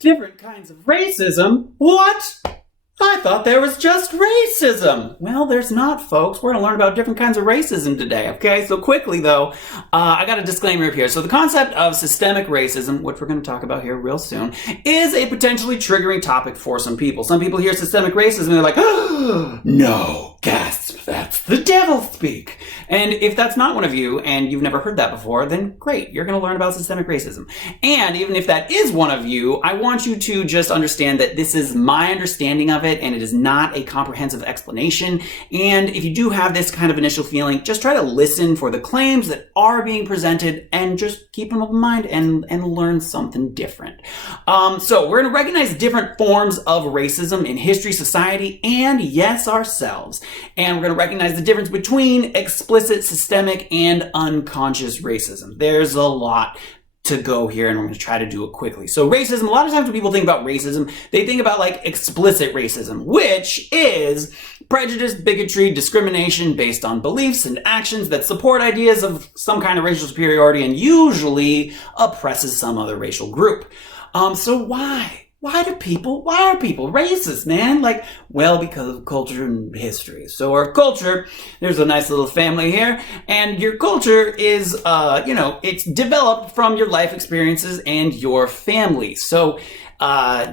Different kinds of racism? What? I thought there was just racism. Well, there's not, folks. We're going to learn about different kinds of racism today, okay? So quickly, though, I got a disclaimer up here. So the concept of systemic racism, which we're going to talk about here real soon, is a potentially triggering topic for some people. Some people hear systemic racism and they're like, oh, no, gasp, that's the devil speak. And if that's not one of you and you've never heard that before, then great, you're going to learn about systemic racism. And even if that is one of you, I want you to just understand that this is my understanding of it, and it is not a comprehensive explanation. And if you do have this kind of initial feeling, just try to listen for the claims that are being presented and just keep an open mind and learn something different. So we're going to recognize different forms of racism in history, society, and yes, ourselves. And we're going to recognize the difference between explicit, systemic, and unconscious racism. There's a lot to go here, and we're going to try to do it quickly. So racism, a lot of times when people think about racism, they think about like explicit racism, which is prejudice, bigotry, discrimination based on beliefs and actions that support ideas of some kind of racial superiority and usually oppresses some other racial group. So why? Why are people racist, man? Like, well, because of culture and history. So our culture, there's a nice little family here, and your culture is, it's developed from your life experiences and your family. So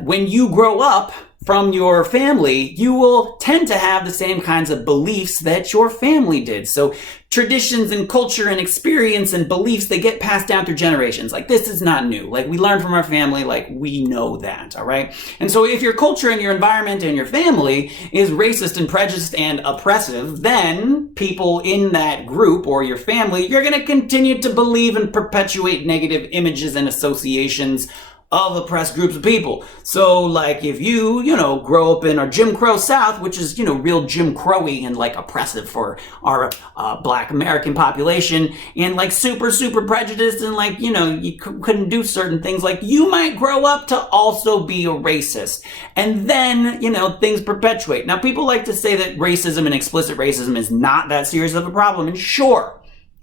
when you grow up from your family, you will tend to have the same kinds of beliefs that your family did. So traditions and culture and experience and beliefs, they get passed down through generations. Like, this is not new. Like, we learn from our family, like, we know that, all right? And so if your culture and your environment and your family is racist and prejudiced and oppressive, then people in that group or your family, you're going to continue to believe and perpetuate negative images and associations of oppressed groups of people. So, like, if you grow up in our Jim Crow South, which is, real Jim Crowy and, like, oppressive for our Black American population, and, like, super, super prejudiced and, like, you couldn't do certain things, like, you might grow up to also be a racist. And then, things perpetuate. Now, people like to say that racism and explicit racism is not that serious of a problem, and sure,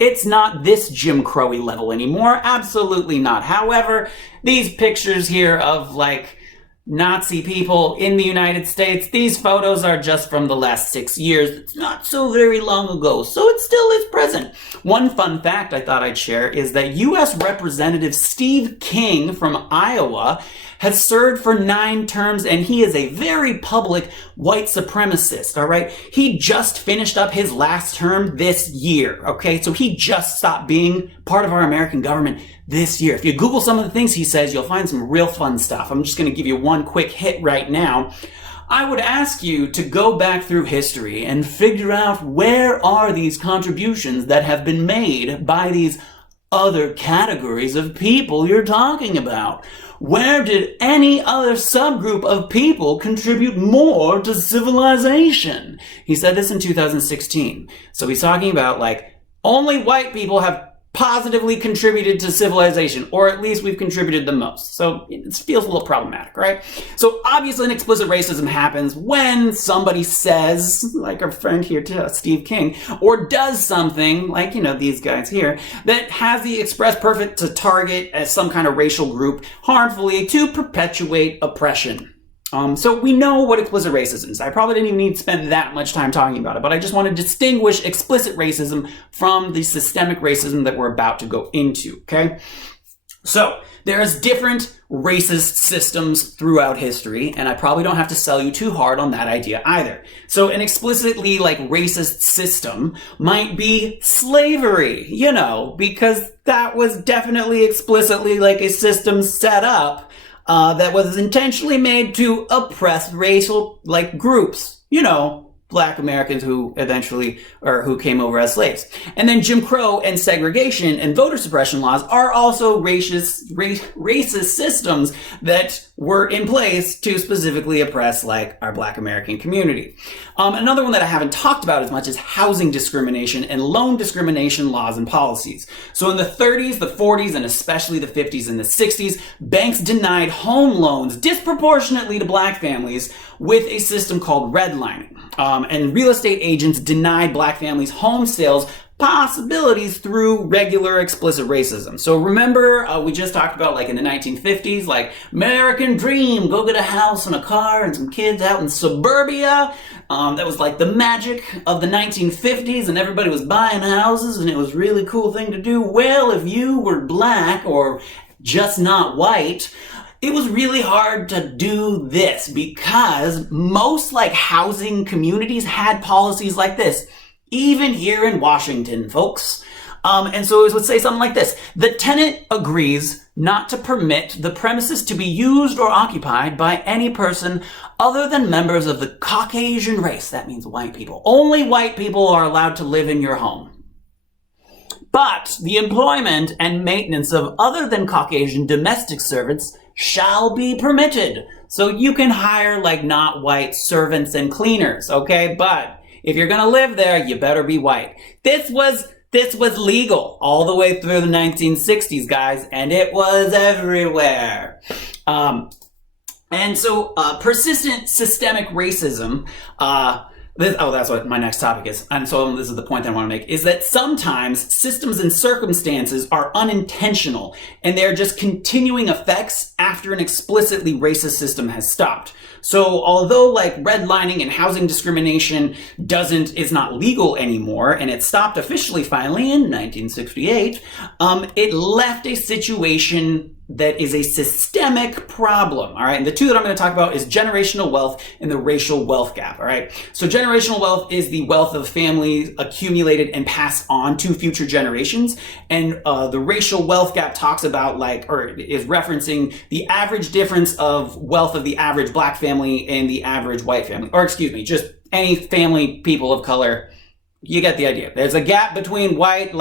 it's not this Jim Crowy level anymore. Absolutely not. However, these pictures here of, like, Nazi people in the United States, these photos are just from the last 6 years. It's not so very long ago, so it still is present. One fun fact I thought I'd share is that U.S. Representative Steve King from Iowa has served for 9 terms, and he is a very public white supremacist, all right? He just finished up his last term this year, okay? So he just stopped being part of our American government this year. If you Google some of the things he says, you'll find some real fun stuff. I'm just going to give you one quick hit right now. I would ask you to go back through history and figure out where are these contributions that have been made by these other categories of people you're talking about. Where did any other subgroup of people contribute more to civilization? He said this in 2016. So he's talking about, like, only white people have positively contributed to civilization, or at least we've contributed the most. So it feels a little problematic, right? So obviously an explicit racism happens when somebody says, like our friend here, Steve King, or does something, like, these guys here, that has the express purpose to target as some kind of racial group harmfully to perpetuate oppression. So we know what explicit racism is. I probably didn't even need to spend that much time talking about it, but I just want to distinguish explicit racism from the systemic racism that we're about to go into, okay? So there's different racist systems throughout history, and I probably don't have to sell you too hard on that idea either. So an explicitly, like, racist system might be slavery, because that was definitely explicitly, like, a system set up that was intentionally made to oppress racial, like, groups, Black Americans who came over as slaves. And then Jim Crow and segregation and voter suppression laws are also racist systems that were in place to specifically oppress, like, our Black American community. Another one that I haven't talked about as much is housing discrimination and loan discrimination laws and policies. So in the 30s, the 40s, and especially the 50s and the 60s, banks denied home loans disproportionately to Black families with a system called redlining. And real estate agents denied Black families home sales possibilities through regular explicit racism. So remember, we just talked about like in the 1950s, like American dream, go get a house and a car and some kids out in suburbia. That was like the magic of the 1950s, and everybody was buying houses and it was a really cool thing to do. Well, if you were black or just not white, it was really hard to do this because most like housing communities had policies like this, even here in Washington, folks. And so it would say something like this: the tenant agrees not to permit the premises to be used or occupied by any person other than members of the Caucasian race. That means white people. Only white people are allowed to live in your home. But the employment and maintenance of other than Caucasian domestic servants shall be permitted. So you can hire like not white servants and cleaners, okay? But if you're gonna live there, you better be white. This was legal all the way through the 1960s, guys, and it was everywhere. And so persistent systemic racism, that's what my next topic is. And so this is the point that I want to make, is that sometimes systems and circumstances are unintentional and they're just continuing effects after an explicitly racist system has stopped. So although like redlining and housing discrimination is not legal anymore, and it stopped officially finally in 1968, it left a situation that is a systemic problem, all right? And the two that I'm going to talk about is generational wealth and the racial wealth gap, all right? So generational wealth is the wealth of families accumulated and passed on to future generations. And the racial wealth gap talks about is referencing the average difference of wealth of the average black family and the average white family, or excuse me, just any family, people of color. You get the idea. There's a gap between white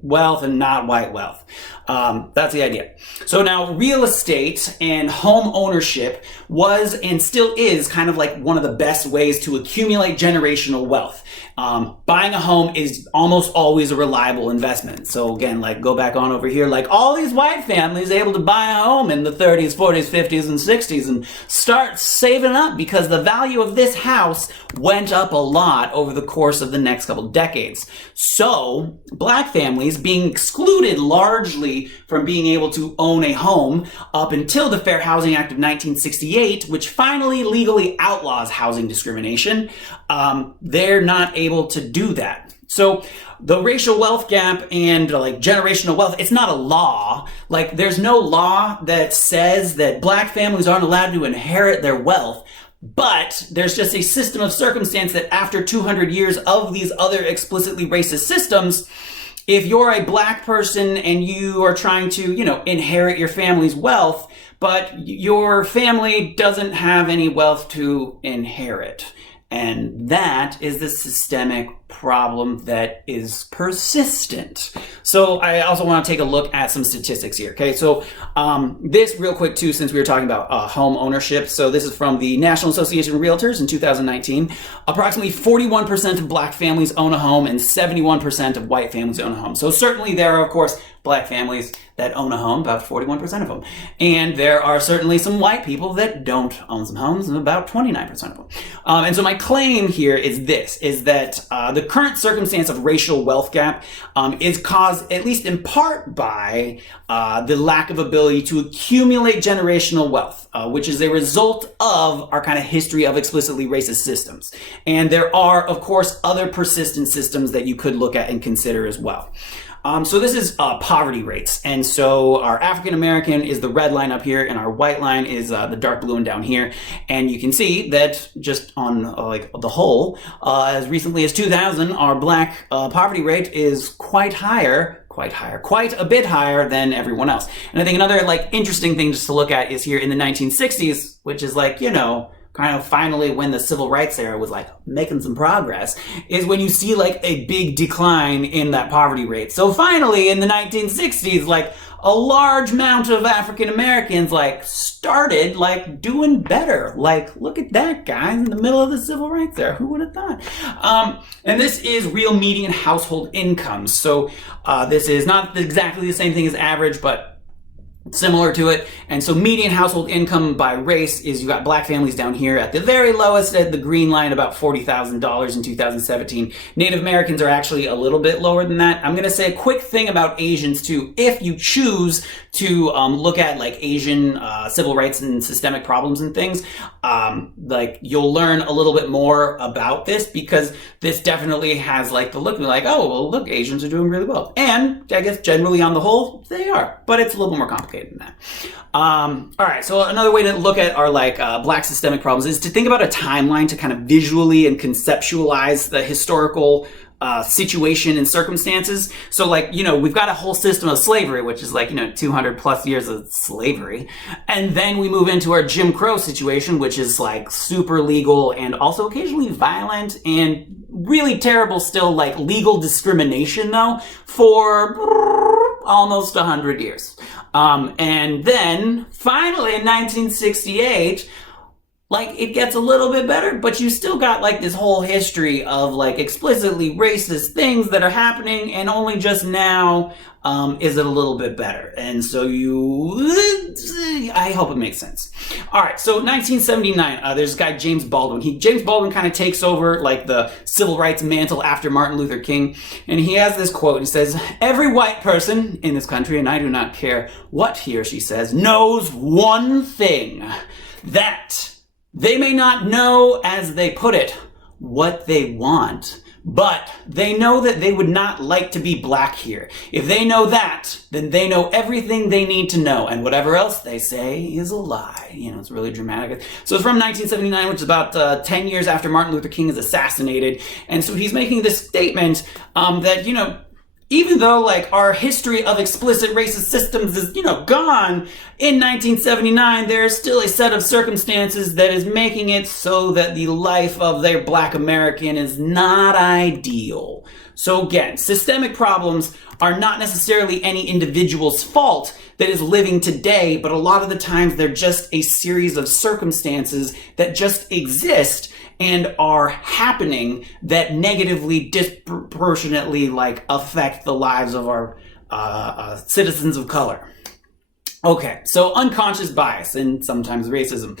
wealth and not white wealth. That's the idea. So now real estate and home ownership was and still is kind of like one of the best ways to accumulate generational wealth. Buying a home is almost always a reliable investment. So again, go back on over here, all these white families able to buy a home in the 30s, 40s, 50s, and 60s and start saving up because the value of this house went up a lot over the course of the next couple decades. So black families being excluded largely from being able to own a home up until the Fair Housing Act of 1968, which finally legally outlaws housing discrimination, they're not able to do that. So the racial wealth gap and generational wealth, it's not a law. There's no law that says that black families aren't allowed to inherit their wealth. But there's just a system of circumstance that after 200 years of these other explicitly racist systems, if you're a black person and you are trying to, inherit your family's wealth, but your family doesn't have any wealth to inherit. And that is the systemic problem that is persistent. So I also want to take a look at some statistics here. Okay, so this real quick too, since we were talking about home ownership. So this is from the National Association of Realtors in 2019. Approximately 41% of black families own a home and 71% of white families own a home. So certainly there are, of course, black families that own a home, about 41% of them. And there are certainly some white people that don't own some homes, and about 29% of them. And so my claim here is that the current circumstance of racial wealth gap is caused, at least in part, by the lack of ability to accumulate generational wealth, which is a result of our kind of history of explicitly racist systems. And there are, of course, other persistent systems that you could look at and consider as well. So this is poverty rates. And so our African American is the red line up here, and our white line is the dark blue one down here. And you can see that just on the whole, as recently as 2000, our black poverty rate is quite a bit higher than everyone else. And I think another interesting thing just to look at is here in the 1960s, which is kind of finally when the civil rights era was making some progress, is when you see a big decline in that poverty rate. So finally in the 1960s, a large amount of African Americans started doing better. Look at that, guys, in the middle of the civil rights era. Who would have thought? And this is real median household incomes. So this is not exactly the same thing as average, but similar to it. And so median household income by race is, you got black families down here at the very lowest, at the green line, about $40,000 in 2017. Native Americans are actually a little bit lower than that. I'm going to say a quick thing about Asians too. If you choose to look at like Asian civil rights and systemic problems and things, like you'll learn a little bit more about this, because this definitely has like the look like, oh, well, look, Asians are doing really well. And I guess generally on the whole, they are, but it's a little more complicated than that. All right, so another way to look at our like black systemic problems is to think about a timeline to kind of visually and conceptualize the historical situation and circumstances. So like, you know, we've got a whole system of slavery, which is like, you know, 200 plus years of slavery. And then we move into our Jim Crow situation, which is like super legal and also occasionally violent and really terrible still, like legal discrimination though, for almost 100 years. And then finally in 1968, like it gets a little bit better, but you still got like this whole history of like explicitly racist things that are happening, and only just now is it a little bit better. And so I hope it makes sense. All right, so 1979, there's this guy James Baldwin. James Baldwin kind of takes over like the civil rights mantle after Martin Luther King, and he has this quote. He says, "Every white person in this country, and I do not care what he or she says, knows one thing, that they may not know, as they put it, what they want, but they know that they would not like to be black here. If they know that, then they know everything they need to know, and whatever else they say is a lie." You know, it's really dramatic. So it's from 1979, which is about 10 years after Martin Luther King is assassinated. And so he's making this statement that, you know, even though like our history of explicit racist systems is, you know, gone, in 1979 there's still a set of circumstances that is making it so that the life of their black American is not ideal. So again, systemic problems are not necessarily any individual's fault that is living today, but a lot of the times they're just a series of circumstances that just exist and are happening that negatively, disproportionately like affect the lives of our citizens of color. Okay, so unconscious bias and sometimes racism.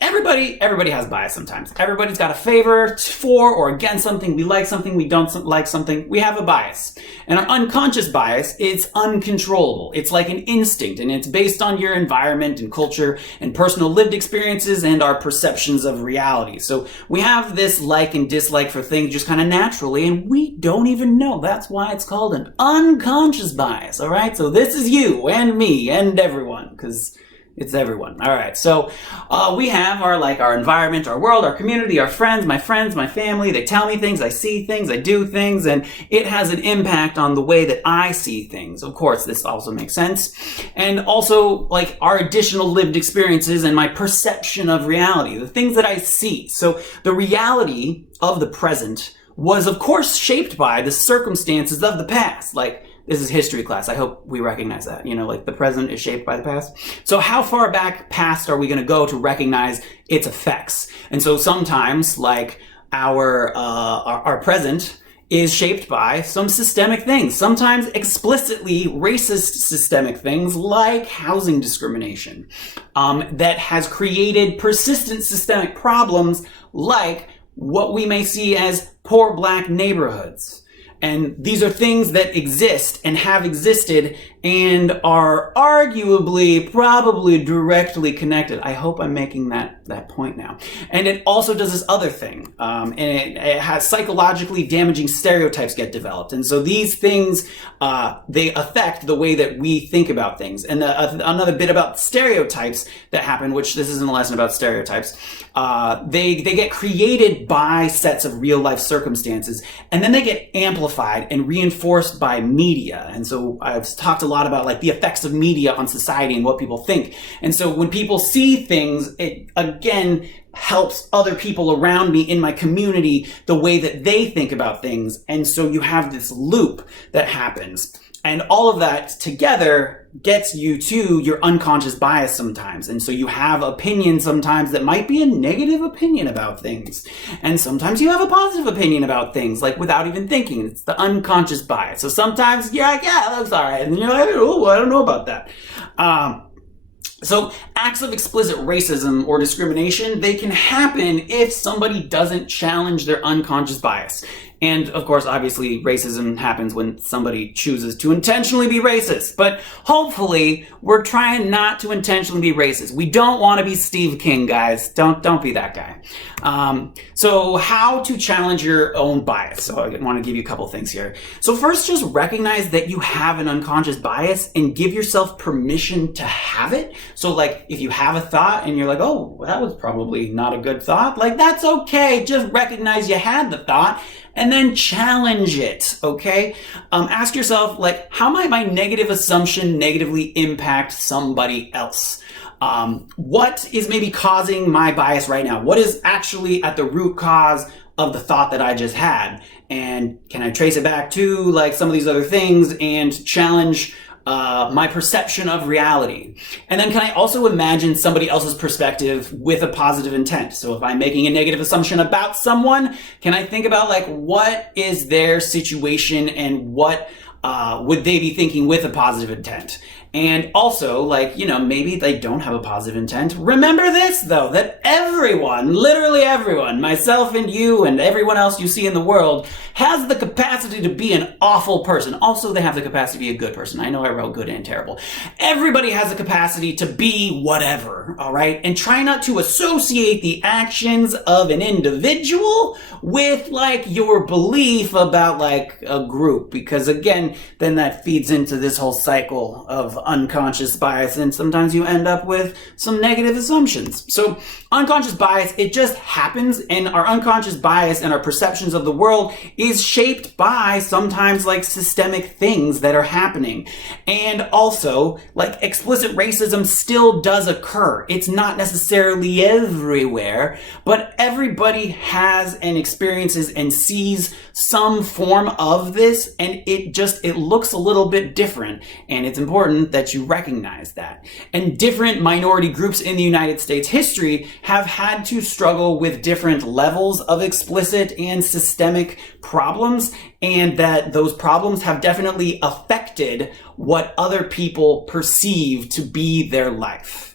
Everybody has bias sometimes. Everybody's got a favor for or against something. We like something, we don't like something. We have a bias. And our unconscious bias is uncontrollable. It's like an instinct, and it's based on your environment and culture and personal lived experiences and our perceptions of reality. So we have this like and dislike for things just kind of naturally, and we don't even know. That's why it's called an unconscious bias, all right? So this is you and me and everyone, because it's everyone. All right, so we have our environment, our world, our community, our friends, my family. They tell me things, I see things, I do things, and it has an impact on the way that I see things. Of course, this also makes sense. And also like our additional lived experiences and my perception of reality, the things that I see. So the reality of the present was of course shaped by the circumstances of the past. Like, this is history class. I hope we recognize that. You know, like the present is shaped by the past. So how far back past are we going to go to recognize its effects? And so sometimes, like our present is shaped by some systemic things. Sometimes explicitly racist systemic things, like housing discrimination, that has created persistent systemic problems, like what we may see as poor black neighborhoods. And these are things that exist and have existed and are arguably, probably directly connected. I hope I'm making that point now. And it also does this other thing. And it has psychologically damaging stereotypes get developed. And so these things, they affect the way that we think about things. And another bit about stereotypes that happen, which this isn't a lesson about stereotypes, they get created by sets of real life circumstances, and then they get amplified and reinforced by media. And so I've talked a lot about like the effects of media on society and what people think. And so when people see things, it again helps other people around me in my community the way that they think about things. And so you have this loop that happens. And all of that together gets you to your unconscious bias sometimes. And so you have opinions sometimes that might be a negative opinion about things. And sometimes you have a positive opinion about things, like without even thinking. It's the unconscious bias. So sometimes you're like, yeah, that looks all right. And you're like, oh, I don't know about that. So acts of explicit racism or discrimination, they can happen if somebody doesn't challenge their unconscious bias. And of course, obviously, racism happens when somebody chooses to intentionally be racist. But hopefully, we're trying not to intentionally be racist. We don't want to be Steve King, guys. Don't be that guy. So how to challenge your own bias? So I want to give you a couple things here. So first, just recognize that you have an unconscious bias and give yourself permission to have it. So like, if you have a thought and you're like, oh, that was probably not a good thought, like that's okay. Just recognize you had the thought and then challenge it, okay? Ask yourself, like, how might my negative assumption negatively impact somebody else? What is maybe causing my bias right now? What is actually at the root cause of the thought that I just had? And can I trace it back to, like, some of these other things and challenge my perception of reality? And then can I also imagine somebody else's perspective with a positive intent? So if I'm making a negative assumption about someone, can I think about like what is their situation and what would they be thinking with a positive intent? And also, like, you know, maybe they don't have a positive intent. Remember this, though, that everyone, literally everyone, myself and you and everyone else you see in the world, has the capacity to be an awful person. Also, they have the capacity to be a good person. I know I wrote good and terrible. Everybody has the capacity to be whatever, all right? And try not to associate the actions of an individual with, like, your belief about, like, a group. Because, again, then that feeds into this whole cycle of unconscious bias, and sometimes you end up with some negative assumptions. So unconscious bias, it just happens, and our unconscious bias and our perceptions of the world is shaped by sometimes like systemic things that are happening. And also, like, explicit racism still does occur. It's not necessarily everywhere, but everybody has and experiences and sees some form of this, and it looks a little bit different, and it's important that you recognize that. And different minority groups in the United States history have had to struggle with different levels of explicit and systemic problems, and that those problems have definitely affected what other people perceive to be their life.